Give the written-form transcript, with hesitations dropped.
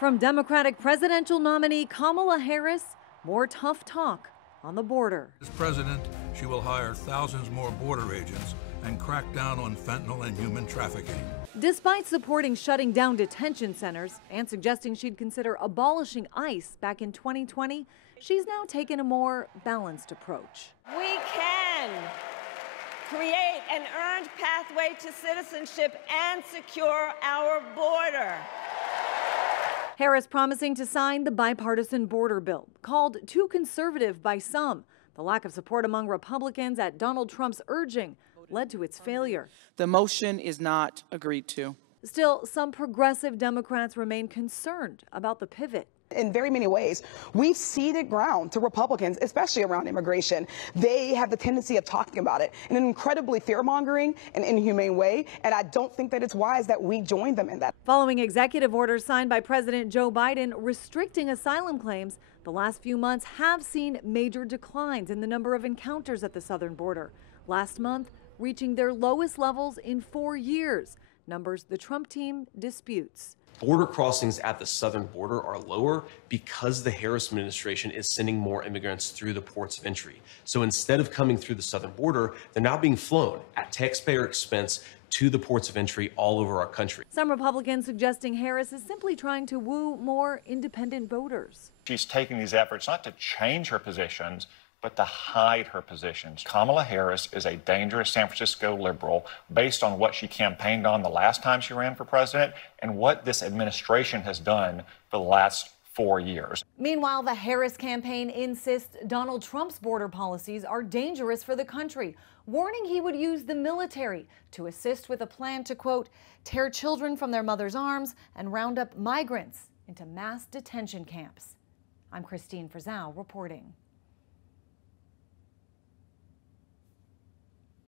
From Democratic presidential nominee Kamala Harris, more tough talk on the border. As president, she will hire thousands more border agents and crack down on fentanyl and human trafficking. Despite supporting shutting down detention centers and suggesting she'd consider abolishing ICE back in 2020, she's now taken a more balanced approach. We can create an earned pathway to citizenship and secure our border. Harris promising to sign the bipartisan border bill, called too conservative by some. The lack of support among Republicans at Donald Trump's urging led to its failure. The motion is not agreed to. Still, some progressive Democrats remain concerned about the pivot. In very many ways, we've ceded ground to Republicans, especially around immigration. They have the tendency of talking about it in an incredibly fear-mongering and inhumane way, and I don't think that it's wise that we join them in that. Following executive orders signed by President Joe Biden restricting asylum claims, the last few months have seen major declines in the number of encounters at the southern border. Last month, reaching their lowest levels in 4 years, numbers the Trump team disputes. Border crossings at the southern border are lower because the Harris administration is sending more immigrants through the ports of entry. So instead of coming through the southern border, they're now being flown at taxpayer expense to the ports of entry all over our country. Some Republicans suggesting Harris is simply trying to woo more independent voters. She's taking these efforts not to change her positions, but to hide her positions. Kamala Harris is a dangerous San Francisco liberal based on what she campaigned on the last time she ran for president and what this administration has done for the last 4 years. Meanwhile, the Harris campaign insists Donald Trump's border policies are dangerous for the country, warning he would use the military to assist with a plan to, quote, tear children from their mother's arms and round up migrants into mass detention camps. I'm Christine Frizzell reporting.